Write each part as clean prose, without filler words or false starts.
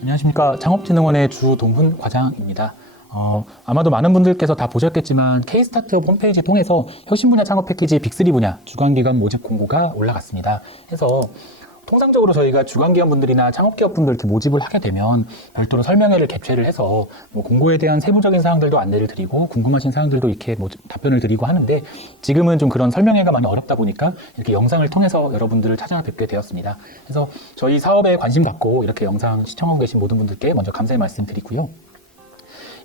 안녕하십니까. 창업진흥원의 주동훈 과장입니다. 아마도 많은 분들께서 다 보셨겠지만 K-스타트업 홈페이지 통해서 혁신 분야 창업 패키지 빅3 분야 주간기관 모집 공고가 올라갔습니다. 그래서 통상적으로 저희가 주간기관 분들이나 창업기업 분들 이렇게 모집을 하게 되면 별도로 설명회를 개최를 해서 공고에 대한 세부적인 사항들도 안내를 드리고 궁금하신 사항들도 이렇게 답변을 드리고 하는데, 지금은 좀 그런 설명회가 많이 어렵다 보니까 이렇게 영상을 통해서 여러분들을 찾아뵙게 되었습니다. 그래서 저희 사업에 관심 갖고 이렇게 영상 시청하고 계신 모든 분들께 먼저 감사의 말씀 드리고요.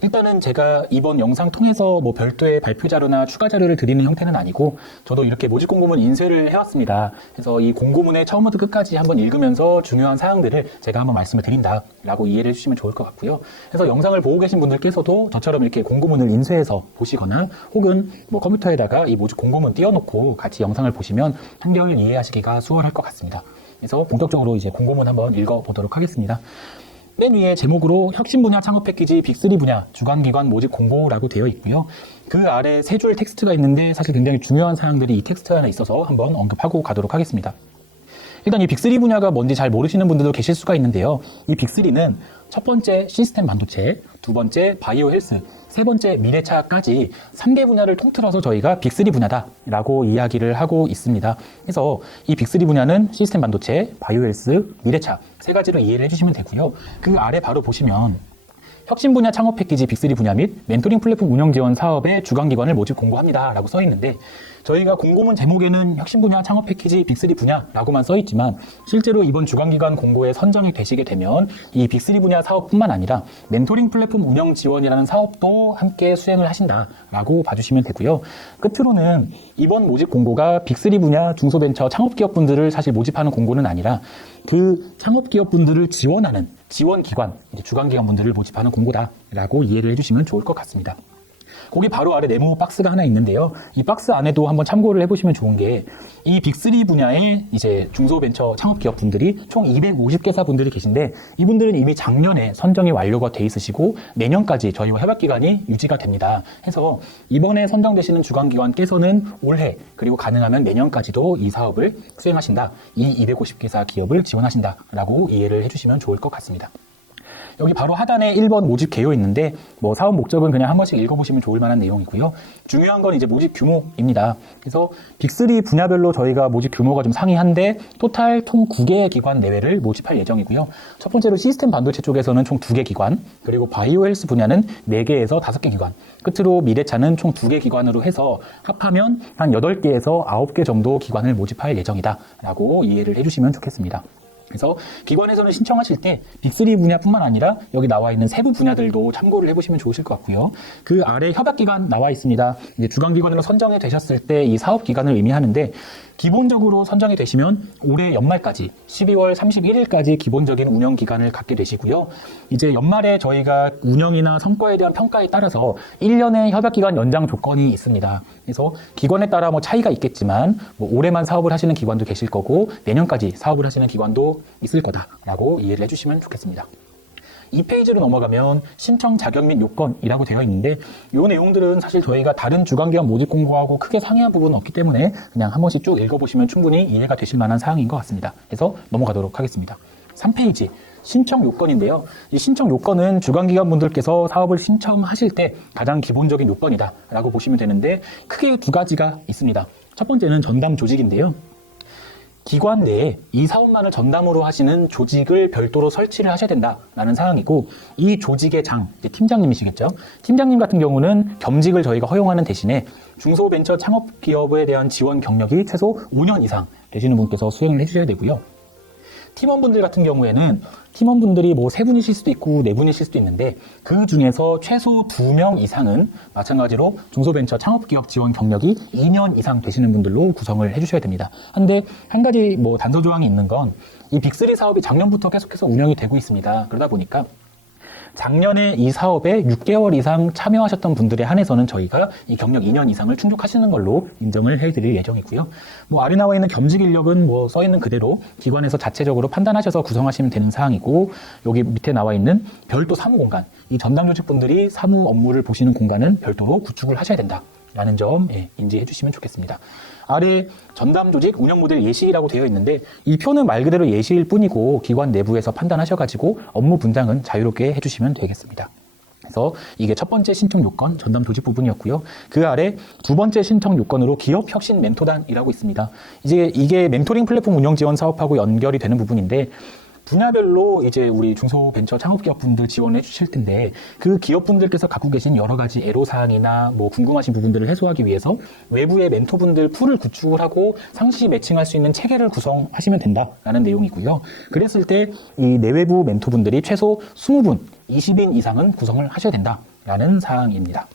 일단은 제가 이번 영상 통해서 별도의 발표 자료나 추가 자료를 드리는 형태는 아니고, 저도 이렇게 모집 공고문 인쇄를 해왔습니다. 그래서 이 공고문에 처음부터 끝까지 한번 읽으면서 중요한 사항들을 제가 한번 말씀을 드린다라고 이해를 해주시면 좋을 것 같고요. 그래서 영상을 보고 계신 분들께서도 저처럼 이렇게 공고문을 인쇄해서 보시거나 혹은 컴퓨터에다가 이 모집 공고문 띄워놓고 같이 영상을 보시면 한결 이해하시기가 수월할 것 같습니다. 그래서 본격적으로 이제 공고문 한번 읽어보도록 하겠습니다. 맨 위에 제목으로 혁신 분야 창업 패키지 빅3 분야 주간기관 모집 공고라고 되어 있고요. 그 아래 세 줄 텍스트가 있는데 사실 굉장히 중요한 사항들이 이 텍스트 안에 있어서 한번 언급하고 가도록 하겠습니다. 일단 이 빅3 분야가 뭔지 잘 모르시는 분들도 계실 수가 있는데요. 이 빅3는 첫 번째 시스템 반도체, 두 번째 바이오 헬스, 세 번째 미래차까지 3개 분야를 통틀어서 저희가 빅3 분야다라고 이야기를 하고 있습니다. 그래서 이 빅3 분야는 시스템 반도체, 바이오 헬스, 미래차 세 가지로 이해를 해주시면 되고요. 그 아래 바로 보시면 혁신 분야 창업 패키지 빅3 분야 및 멘토링 플랫폼 운영 지원 사업의 주간기관을 모집 공고합니다 라고 써 있는데, 저희가 공고문 제목에는 혁신 분야 창업 패키지 빅3 분야라고만 써 있지만 실제로 이번 주간기관 공고에 선정이 되시게 되면 이 빅3 분야 사업뿐만 아니라 멘토링 플랫폼 운영 지원이라는 사업도 함께 수행을 하신다라고 봐주시면 되고요. 끝으로는 이번 모집 공고가 빅3 분야 중소벤처 창업기업분들을 사실 모집하는 공고는 아니라 그 창업기업분들을 지원하는 지원기관, 주간기관분들을 모집하는 공고다라고 이해를 해주시면 좋을 것 같습니다. 거기 바로 아래 네모 박스가 하나 있는데요. 이 박스 안에도 한번 참고를 해보시면 좋은 게, 이 빅3 분야의 이제 중소벤처 창업기업 분들이 총 250개사 분들이 계신데, 이분들은 이미 작년에 선정이 완료가 돼 있으시고 내년까지 저희와 협약 기간이 유지가 됩니다. 해서 이번에 선정되시는 주간기관께서는 올해 그리고 가능하면 내년까지도 이 사업을 수행하신다, 이 250개사 기업을 지원하신다라고 이해를 해주시면 좋을 것 같습니다. 여기 바로 하단에 1번 모집 개요 있는데 사업 목적은 그냥 한 번씩 읽어보시면 좋을 만한 내용이고요. 중요한 건 이제 모집 규모입니다. 그래서 빅3 분야별로 저희가 모집 규모가 좀 상이한데 토탈 총 9개의 기관 내외를 모집할 예정이고요. 첫 번째로 시스템 반도체 쪽에서는 총 2개 기관, 그리고 바이오 헬스 분야는 4개에서 5개 기관, 끝으로 미래차는 총 2개 기관으로 해서 합하면 한 8개에서 9개 정도 기관을 모집할 예정이다 라고 이해를 해주시면 좋겠습니다. 그래서 기관에서는 신청하실 때 빅3 분야뿐만 아니라 여기 나와 있는 세부 분야들도 참고를 해보시면 좋으실 것 같고요. 그 아래 협약기간 나와 있습니다. 이제 주간기관으로 선정이 되셨을 때 이 사업기간을 의미하는데, 기본적으로 선정이 되시면 올해 연말까지 12월 31일까지 기본적인 운영기간을 갖게 되시고요. 이제 연말에 저희가 운영이나 성과에 대한 평가에 따라서 1년의 협약기간 연장 조건이 있습니다. 그래서 기관에 따라 차이가 있겠지만 올해만 사업을 하시는 기관도 계실 거고 내년까지 사업을 하시는 기관도 있을 거다라고 이해를 해주시면 좋겠습니다. 이 페이지로 넘어가면 신청 자격 및 요건이라고 되어 있는데, 이 내용들은 사실 저희가 다른 주간기관 모집 공고하고 크게 상이한 부분은 없기 때문에 그냥 한 번씩 쭉 읽어보시면 충분히 이해가 되실 만한 사항인 것 같습니다. 그래서 넘어가도록 하겠습니다. 3페이지 신청 요건인데요. 이 신청 요건은 주간기관 분들께서 사업을 신청하실 때 가장 기본적인 요건이다 라고 보시면 되는데, 크게 두 가지가 있습니다. 첫 번째는 전담 조직인데요. 기관 내에 이 사업만을 전담으로 하시는 조직을 별도로 설치를 하셔야 된다라는 사항이고, 이 조직의 팀장님이시겠죠. 팀장님 같은 경우는 겸직을 저희가 허용하는 대신에 중소벤처 창업기업에 대한 지원 경력이 최소 5년 이상 되시는 분께서 수행을 해주셔야 되고요. 팀원분들 같은 경우에는 팀원분들이 3분이실 수도 있고 4분이실 수도 있는데, 그 중에서 최소 2명 이상은 마찬가지로 중소벤처 창업기업 지원 경력이 2년 이상 되시는 분들로 구성을 해주셔야 됩니다. 한데 한 가지 단서조항이 있는 건, 이 빅3 사업이 작년부터 계속해서 운영이 되고 있습니다. 그러다 보니까 작년에 이 사업에 6개월 이상 참여하셨던 분들에 한해서는 저희가 이 경력 2년 이상을 충족하시는 걸로 인정을 해드릴 예정이고요. 아래 나와 있는 겸직 인력은 써있는 그대로 기관에서 자체적으로 판단하셔서 구성하시면 되는 사항이고, 여기 밑에 나와 있는 별도 사무 공간, 이 전담 조직분들이 사무 업무를 보시는 공간은 별도로 구축을 하셔야 된다라는 점 인지해 주시면 좋겠습니다. 아래 전담 조직 운영 모델 예시라고 되어 있는데 이 표는 말 그대로 예시일 뿐이고 기관 내부에서 판단하셔가지고 업무 분장은 자유롭게 해주시면 되겠습니다. 그래서 이게 첫 번째 신청 요건 전담 조직 부분이었고요. 그 아래 두 번째 신청 요건으로 기업 혁신 멘토단이라고 있습니다. 이제 이게 멘토링 플랫폼 운영 지원 사업하고 연결이 되는 부분인데 분야별로 이제 우리 중소벤처 창업기업분들 지원해 주실 텐데 그 기업분들께서 갖고 계신 여러 가지 애로사항이나 뭐 궁금하신 부분들을 해소하기 위해서 외부의 멘토분들 풀을 구축을 하고 상시 매칭할 수 있는 체계를 구성하시면 된다라는 내용이고요. 그랬을 때 이 내외부 멘토분들이 최소 20분, 20인 이상은 구성을 하셔야 된다라는 사항입니다.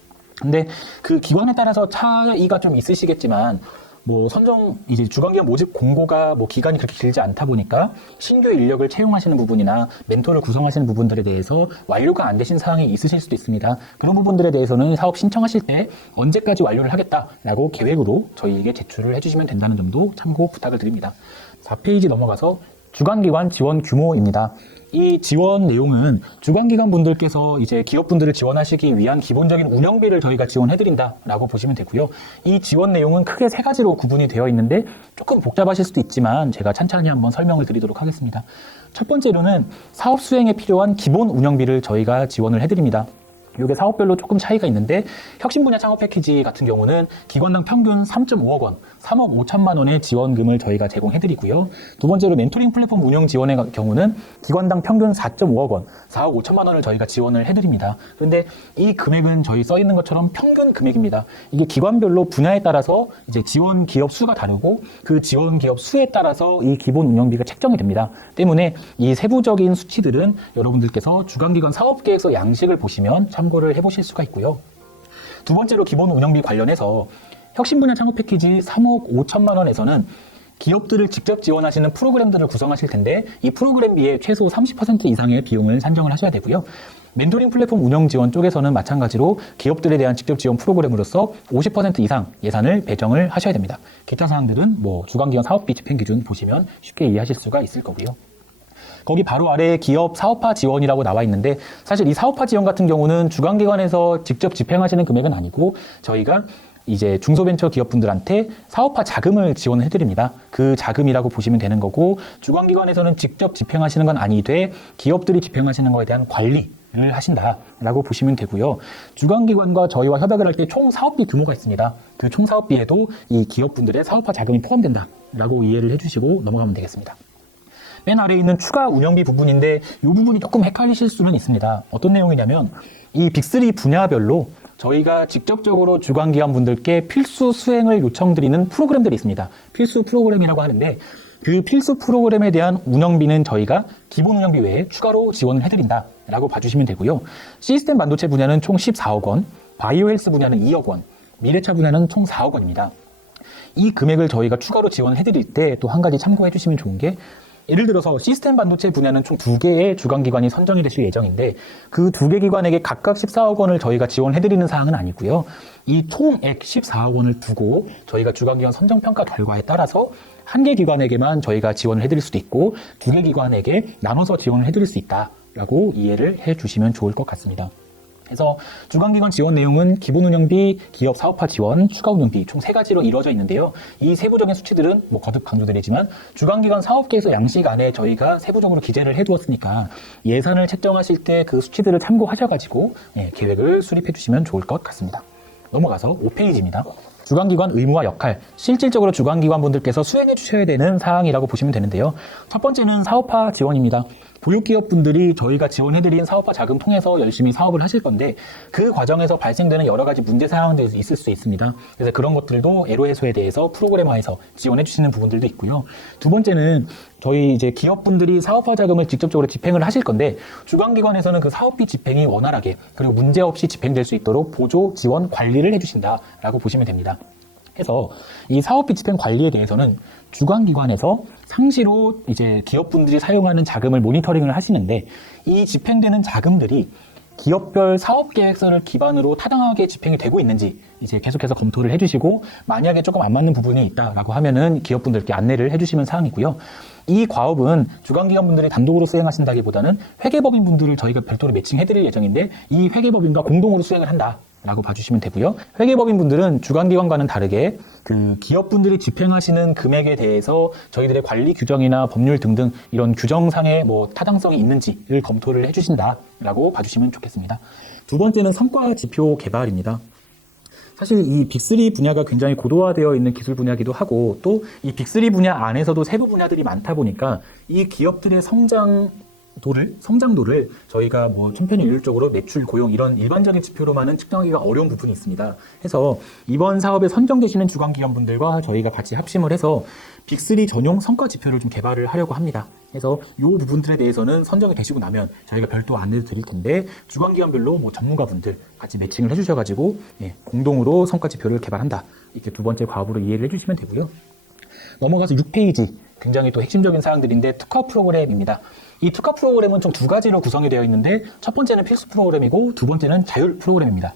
근데 그 기관에 따라서 차이가 좀 있으시겠지만 뭐 선정 이제 주관기업 모집 공고가 뭐 기간이 그렇게 길지 않다 보니까 신규 인력을 채용하시는 부분이나 멘토를 구성하시는 부분들에 대해서 완료가 안 되신 사항이 있으실 수도 있습니다. 그런 부분들에 대해서는 사업 신청하실 때 언제까지 완료를 하겠다라고 계획으로 저희에게 제출을 해주시면 된다는 점도 참고 부탁을 드립니다. 4페이지 넘어가서 주관기관 지원 규모입니다. 이 지원 내용은 주관기관 분들께서 이제 기업분들을 지원하시기 위한 기본적인 운영비를 저희가 지원해드린다라고 보시면 되고요. 이 지원 내용은 크게 세 가지로 구분이 되어 있는데 조금 복잡하실 수도 있지만 제가 찬찬히 한번 설명을 드리도록 하겠습니다. 첫 번째로는 사업 수행에 필요한 기본 운영비를 저희가 지원을 해드립니다. 이게 사업별로 조금 차이가 있는데 혁신 분야 창업 패키지 같은 경우는 기관당 평균 3.5억 원, 3억 5천만 원의 지원금을 저희가 제공해드리고요. 두 번째로 멘토링 플랫폼 운영 지원의 경우는 기관당 평균 4.5억 원, 4억 5천만 원을 저희가 지원을 해드립니다. 그런데 이 금액은 저희 써 있는 것처럼 평균 금액입니다. 이게 기관별로 분야에 따라서 이제 지원 기업 수가 다르고 그 지원 기업 수에 따라서 이 기본 운영비가 책정이 됩니다. 때문에 이 세부적인 수치들은 여러분들께서 주관기관 사업계획서 양식을 보시면 참고를 해보실 수가 있고요. 두 번째로 기본 운영비 관련해서 혁신 분야 창업 패키지 3억 5천만 원에서는 기업들을 직접 지원하시는 프로그램들을 구성하실 텐데 이 프로그램비의 최소 30% 이상의 비용을 산정을 하셔야 되고요. 멘토링 플랫폼 운영 지원 쪽에서는 마찬가지로 기업들에 대한 직접 지원 프로그램으로서 50% 이상 예산을 배정을 하셔야 됩니다. 기타 사항들은 뭐 주관기관 사업비 집행 기준 보시면 쉽게 이해하실 수가 있을 거고요. 거기 바로 아래에 기업 사업화 지원이라고 나와 있는데 사실 이 사업화 지원 같은 경우는 주관기관에서 직접 집행하시는 금액은 아니고 저희가 이제 중소벤처 기업분들한테 사업화 자금을 지원을 해드립니다. 그 자금이라고 보시면 되는 거고 주관기관에서는 직접 집행하시는 건 아니되 기업들이 집행하시는 거에 대한 관리를 하신다라고 보시면 되고요. 주관기관과 저희와 협약을 할 때 총 사업비 규모가 있습니다. 그 총 사업비에도 이 기업분들의 사업화 자금이 포함된다라고 이해를 해주시고 넘어가면 되겠습니다. 맨 아래에 있는 추가 운영비 부분인데 이 부분이 조금 헷갈리실 수는 있습니다. 어떤 내용이냐면 이 빅3 분야별로 저희가 직접적으로 주관기관 분들께 필수 수행을 요청드리는 프로그램들이 있습니다. 필수 프로그램이라고 하는데 그 필수 프로그램에 대한 운영비는 저희가 기본 운영비 외에 추가로 지원을 해드린다라고 봐주시면 되고요. 시스템 반도체 분야는 총 14억 원, 바이오 헬스 분야는 2억 원, 미래차 분야는 총 4억 원입니다. 이 금액을 저희가 추가로 지원해드릴 때 또 한 가지 참고해 주시면 좋은 게 예를 들어서 시스템 반도체 분야는 총 2개의 주관기관이 선정이 되실 예정인데 그 2개 기관에게 각각 14억 원을 저희가 지원해드리는 사항은 아니고요. 이 총액 14억 원을 두고 저희가 주관기관 선정평가 결과에 따라서 한 개 기관에게만 저희가 지원을 해드릴 수도 있고 2개 기관에게 나눠서 지원을 해드릴 수 있다라고 이해를 해주시면 좋을 것 같습니다. 그래서 주관기관 지원 내용은 기본 운영비, 기업 사업화 지원, 추가 운영비 총 3가지로 이루어져 있는데요. 이 세부적인 수치들은 뭐 거듭 강조드리지만 주관기관 사업계획서 양식 안에 저희가 세부적으로 기재를 해두었으니까 예산을 책정하실 때 그 수치들을 참고하셔가지고 계획을 수립해 주시면 좋을 것 같습니다. 넘어가서 5페이지입니다. 주관기관 의무와 역할, 실질적으로 주관기관분들께서 수행해 주셔야 되는 사항이라고 보시면 되는데요. 첫 번째는 사업화 지원입니다. 보육기업분들이 저희가 지원해드린 사업화 자금 통해서 열심히 사업을 하실 건데 그 과정에서 발생되는 여러 가지 문제 사항들이 있을 수 있습니다. 그래서 그런 것들도 애로 해소에 대해서 프로그램화해서 지원해 주시는 부분들도 있고요. 두 번째는 저희 이제 기업분들이 사업화 자금을 직접적으로 집행을 하실 건데 주관기관에서는 그 사업비 집행이 원활하게 그리고 문제 없이 집행될 수 있도록 보조, 지원, 관리를 해주신다라고 보시면 됩니다. 해서 이 사업비 집행 관리에 대해서는 주관기관에서 상시로 이제 기업분들이 사용하는 자금을 모니터링을 하시는데 이 집행되는 자금들이 기업별 사업계획서를 기반으로 타당하게 집행이 되고 있는지 이제 계속해서 검토를 해주시고 만약에 조금 안 맞는 부분이 있다라고 하면은 기업분들께 안내를 해주시는 사항이고요. 이 과업은 주관기관분들이 단독으로 수행하신다기보다는 회계법인분들을 저희가 별도로 매칭해드릴 예정인데 이 회계법인과 공동으로 수행을 한다. 라고 봐주시면 되고요. 회계법인분들은 주관기관과는 다르게 그 기업분들이 집행하시는 금액에 대해서 저희들의 관리 규정이나 법률 등등 이런 규정상의 뭐 타당성이 있는지를 검토를 해주신다라고 봐주시면 좋겠습니다. 두 번째는 성과 지표 개발입니다. 사실 이 빅3 분야가 굉장히 고도화되어 있는 기술 분야이기도 하고 또 이 빅3 분야 안에서도 세부 분야들이 많다 보니까 이 기업들의 성장도를 저희가 뭐 천편일률적으로 매출, 고용 이런 일반적인 지표로만은 측정하기가 어려운 부분이 있습니다. 해서 이번 사업에 선정되시는 주관기관분들과 저희가 같이 합심을 해서 빅3 전용 성과 지표를 좀 개발을 하려고 합니다. 그래서 이 부분들에 대해서는 선정이 되시고 나면 저희가 별도 안내를 드릴 텐데 주관기관별로 뭐 전문가분들 같이 매칭을 해주셔가지고 공동으로 성과 지표를 개발한다. 이렇게 두 번째 과업으로 이해를 해주시면 되고요. 넘어가서 6페이지 굉장히 또 핵심적인 사항들인데 특화 프로그램입니다. 이 특화 프로그램은 총 두 가지로 구성이 되어 있는데 첫 번째는 필수 프로그램이고 두 번째는 자율 프로그램입니다.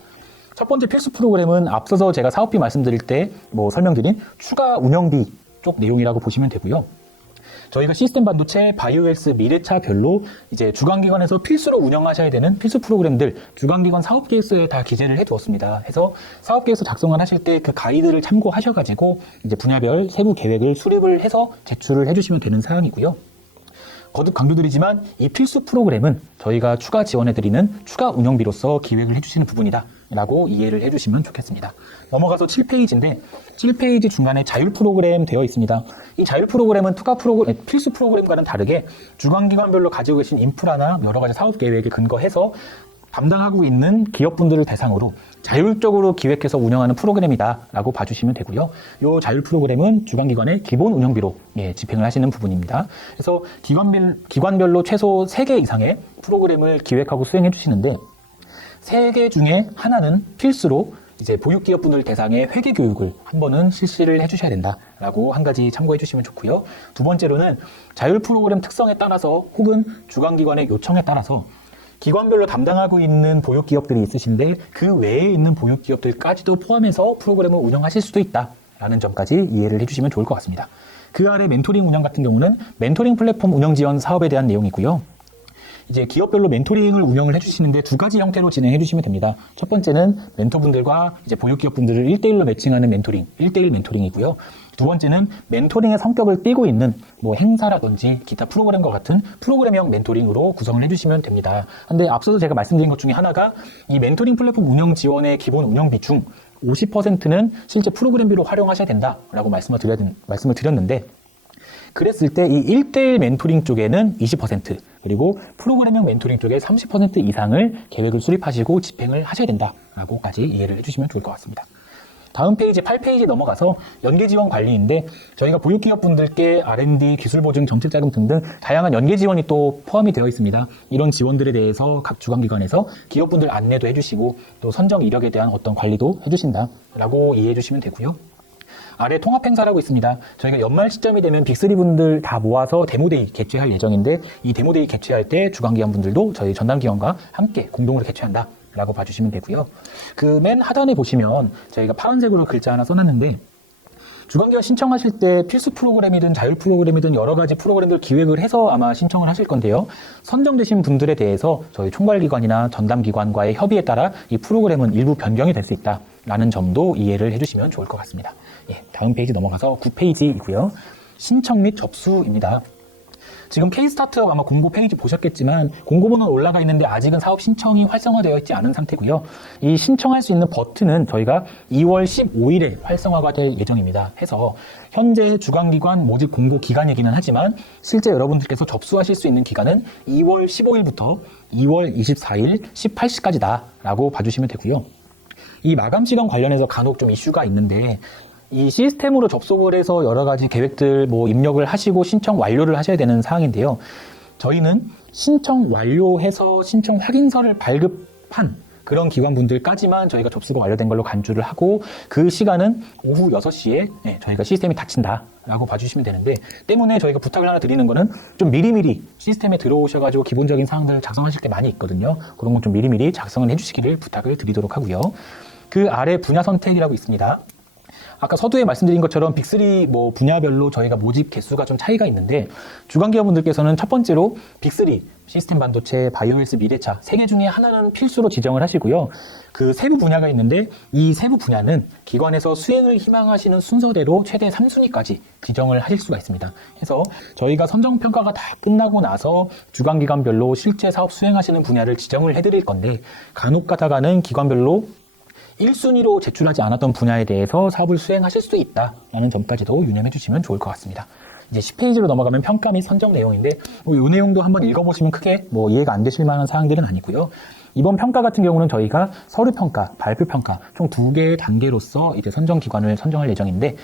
첫 번째 필수 프로그램은 앞서서 제가 사업비 말씀드릴 때 뭐 설명드린 추가 운영비 쪽 내용이라고 보시면 되고요. 저희가 시스템 반도체, 바이오엑스, 미래차별로 이제 주관기관에서 필수로 운영하셔야 되는 필수 프로그램들 주관기관 사업계획서에 다 기재를 해두었습니다. 해서 사업계획서 작성을 하실 때 그 가이드를 참고하셔가지고 이제 분야별 세부 계획을 수립을 해서 제출을 해주시면 되는 사항이고요. 거듭 강조드리지만 이 필수 프로그램은 저희가 추가 지원해드리는 추가 운영비로서 기획을 해주시는 부분이다 라고 이해를 해주시면 좋겠습니다. 넘어가서 7페이지인데 7페이지 중간에 자율 프로그램 되어 있습니다. 이 자율 프로그램은 필수 프로그램과는 다르게 주관기관별로 가지고 계신 인프라나 여러 가지 사업 계획에 근거해서 담당하고 있는 기업분들을 대상으로 자율적으로 기획해서 운영하는 프로그램이다 라고 봐주시면 되고요. 이 자율 프로그램은 주관기관의 기본 운영비로 집행을 하시는 부분입니다. 그래서 기관별로 최소 3개 이상의 프로그램을 기획하고 수행해 주시는데 3개 중에 하나는 필수로 이제 보육기업분들 대상의 회계 교육을 한 번은 실시를 해주셔야 된다라고 한 가지 참고해 주시면 좋고요. 두 번째로는 자율 프로그램 특성에 따라서 혹은 주관기관의 요청에 따라서 기관별로 담당하고 있는 보육기업들이 있으신데 그 외에 있는 보육기업들까지도 포함해서 프로그램을 운영하실 수도 있다라는 점까지 이해를 해주시면 좋을 것 같습니다. 그 아래 멘토링 운영 같은 경우는 멘토링 플랫폼 운영 지원 사업에 대한 내용이고요. 이제 기업별로 멘토링을 운영을 해주시는데 두 가지 형태로 진행해 주시면 됩니다. 첫 번째는 멘토분들과 이제 보육기업분들을 1대1로 매칭하는 멘토링, 1대1 멘토링이고요. 두 번째는 멘토링의 성격을 띠고 있는 뭐 행사라든지 기타 프로그램과 같은 프로그램형 멘토링으로 구성을 해주시면 됩니다. 근데 앞서서 제가 말씀드린 것 중에 하나가 이 멘토링 플랫폼 운영 지원의 기본 운영비 중 50%는 실제 프로그램비로 활용하셔야 된다라고 말씀을 드렸는데 그랬을 때 이 1대1 멘토링 쪽에는 20% 그리고 프로그램형 멘토링 쪽에 30% 이상을 계획을 수립하시고 집행을 하셔야 된다라고까지 이해를 해주시면 좋을 것 같습니다. 다음 페이지 8페이지 넘어가서 연계 지원 관리인데 저희가 보육기업분들께 R&D, 기술보증, 정책자금 등등 다양한 연계 지원이 또 포함이 되어 있습니다. 이런 지원들에 대해서 각 주관기관에서 기업분들 안내도 해주시고 또 선정 이력에 대한 어떤 관리도 해주신다라고 이해해 주시면 되고요. 아래 통합행사라고 있습니다. 저희가 연말 시점이 되면 빅3 분들 다 모아서 데모데이 개최할 예정인데 이 데모데이 개최할 때 주관기관 분들도 저희 전담기관과 함께 공동으로 개최한다 라고 봐주시면 되고요. 그 맨 하단에 보시면 저희가 파란색으로 글자 하나 써놨는데 주관기관 신청하실 때 필수 프로그램이든 자율 프로그램이든 여러 가지 프로그램들 기획을 해서 아마 신청을 하실 건데요. 선정되신 분들에 대해서 저희 총괄기관이나 전담기관과의 협의에 따라 이 프로그램은 일부 변경이 될 수 있다라는 점도 이해를 해주시면 좋을 것 같습니다. 다음 페이지 넘어가서 9페이지이고요. 신청 및 접수입니다. 지금 K-스타트업 아마 공고 페이지 보셨겠지만 공고번호는 올라가 있는데 아직은 사업 신청이 활성화되어 있지 않은 상태고요. 이 신청할 수 있는 버튼은 저희가 2월 15일에 활성화가 될 예정입니다. 해서 현재 주관기관 모집 공고 기간이기는 하지만 실제 여러분들께서 접수하실 수 있는 기간은 2월 15일부터 2월 24일 18시까지다 라고 봐주시면 되고요. 이 마감 시간 관련해서 간혹 좀 이슈가 있는데 이 시스템으로 접속을 해서 여러 가지 계획들 입력을 하시고 신청 완료를 하셔야 되는 사항인데요. 저희는 신청 완료해서 신청 확인서를 발급한 그런 기관분들까지만 저희가 접수가 완료된 걸로 간주를 하고 그 시간은 오후 6시에 저희가 시스템이 닫힌다라고 봐주시면 되는데 때문에 저희가 부탁을 하나 드리는 거는 좀 미리미리 시스템에 들어오셔가지고 기본적인 사항들을 작성하실 게 많이 있거든요. 그런 건 좀 미리미리 작성을 해주시기를 부탁을 드리도록 하고요. 그 아래 분야 선택이라고 있습니다. 아까 서두에 말씀드린 것처럼 빅3 뭐 분야별로 저희가 모집 개수가 좀 차이가 있는데 주간기관분들께서는 첫 번째로 빅3 시스템 반도체, 바이오헬스, 미래차 3개 중에 하나는 필수로 지정을 하시고요. 그 세부 분야가 있는데 이 세부 분야는 기관에서 수행을 희망하시는 순서대로 최대 3순위까지 지정을 하실 수가 있습니다. 그래서 저희가 선정평가가 다 끝나고 나서 주간기관별로 실제 사업 수행하시는 분야를 지정을 해드릴 건데 간혹 가다가는 기관별로 1순위로 제출하지 않았던 분야에 대해서 사업을 수행하실 수도 있다라는 점까지도 유념해 주시면 좋을 것 같습니다. 이제 10페이지로 넘어가면 평가 및 선정 내용인데 이 내용도 한번 읽어보시면 크게 이해가 안 되실 만한 사항들은 아니고요. 이번 평가 같은 경우는 저희가 서류평가, 발표평가 총 2개의 단계로서 이제 선정기관을 선정할 예정인데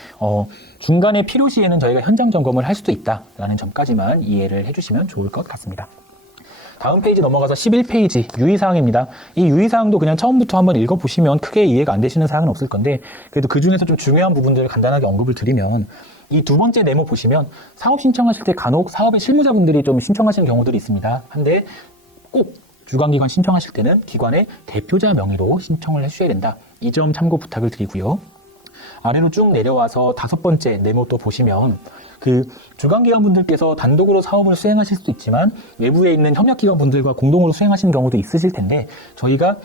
중간에 필요시에는 저희가 현장 점검을 할 수도 있다라는 점까지만 이해를 해주시면 좋을 것 같습니다. 다음 페이지 넘어가서 11페이지 유의사항입니다. 이 유의사항도 그냥 처음부터 한번 읽어보시면 크게 이해가 안 되시는 사항은 없을 건데 그래도 그 중에서 좀 중요한 부분들을 간단하게 언급을 드리면 이 두 번째 네모 보시면 사업 신청하실 때 간혹 사업의 실무자분들이 좀 신청하시는 경우들이 있습니다. 한데 꼭 주간기관 신청하실 때는 기관의 대표자 명의로 신청을 해주셔야 된다. 이 점 참고 부탁을 드리고요. 아래로 쭉 내려와서 5번째 네모 또 보시면 그 주간기관분들께서 단독으로 사업을 수행하실 수도 있지만 외부에 있는 협력기관분들과 공동으로 수행하시는 경우도 있으실 텐데 저희가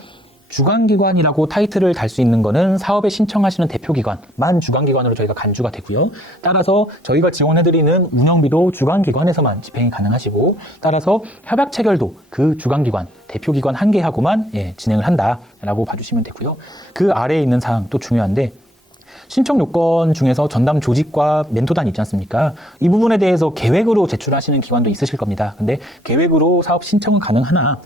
주간기관이라고 타이틀을 달 수 있는 거는 사업에 신청하시는 대표기관만 주간기관으로 저희가 간주가 되고요. 따라서 저희가 지원해드리는 운영비도 주간기관에서만 집행이 가능하시고 따라서 협약 체결도 그 주간기관, 대표기관 한 개하고만 진행을 한다라고 봐주시면 되고요. 그 아래에 있는 사항 또 중요한데 신청 요건 중에서 전담 조직과 멘토단 있지 않습니까? 이 부분에 대해서 계획으로 제출하시는 기관도 있으실 겁니다. 근데 계획으로 사업 신청은 가능하나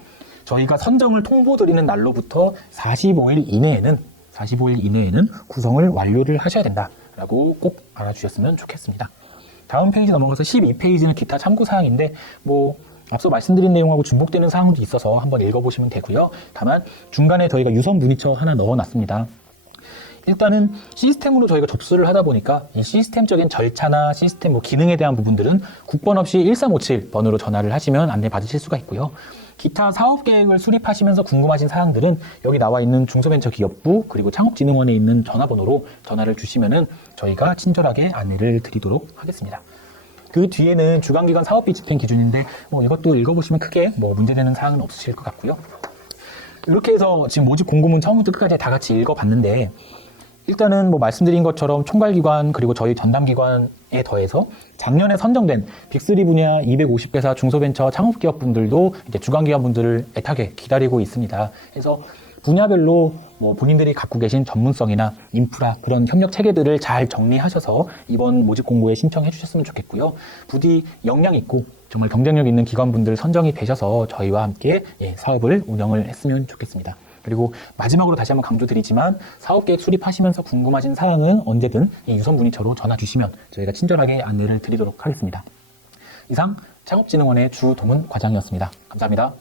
저희가 선정을 통보드리는 날로부터 45일 이내에는 구성을 완료를 하셔야 된다라고 꼭 알아주셨으면 좋겠습니다. 다음 페이지 넘어가서 12페이지는 기타 참고사항인데 앞서 말씀드린 내용하고 중복되는 사항도 있어서 한번 읽어보시면 되고요. 다만 중간에 저희가 유선 문의처 하나 넣어놨습니다. 일단은 시스템으로 저희가 접수를 하다 보니까 이 시스템적인 절차나 시스템 기능에 대한 부분들은 국번 없이 1357번으로 전화를 하시면 안내 받으실 수가 있고요. 기타 사업 계획을 수립하시면서 궁금하신 사항들은 여기 나와 있는 중소벤처기업부 그리고 창업진흥원에 있는 전화번호로 전화를 주시면은 저희가 친절하게 안내를 드리도록 하겠습니다. 그 뒤에는 주간기관 사업비 집행 기준인데 이것도 읽어보시면 크게 문제되는 사항은 없으실 것 같고요. 이렇게 해서 지금 모집 공고문 처음부터 끝까지 다 같이 읽어봤는데 일단은 말씀드린 것처럼 총괄기관 그리고 저희 전담기관에 더해서 작년에 선정된 빅3 분야 250개사 중소벤처 창업기업분들도 이제 주간기관분들을 애타게 기다리고 있습니다. 그래서 분야별로 본인들이 갖고 계신 전문성이나 인프라 그런 협력 체계들을 잘 정리하셔서 이번 모집 공고에 신청해 주셨으면 좋겠고요. 부디 역량 있고 정말 경쟁력 있는 기관분들 선정이 되셔서 저희와 함께 사업을 운영을 했으면 좋겠습니다. 그리고 마지막으로 다시 한번 강조드리지만 사업계획 수립하시면서 궁금하신 사항은 언제든 이 유선 문의처로 전화 주시면 저희가 친절하게 안내를 드리도록 하겠습니다. 이상 창업진흥원의 주동훈 과장이었습니다. 감사합니다.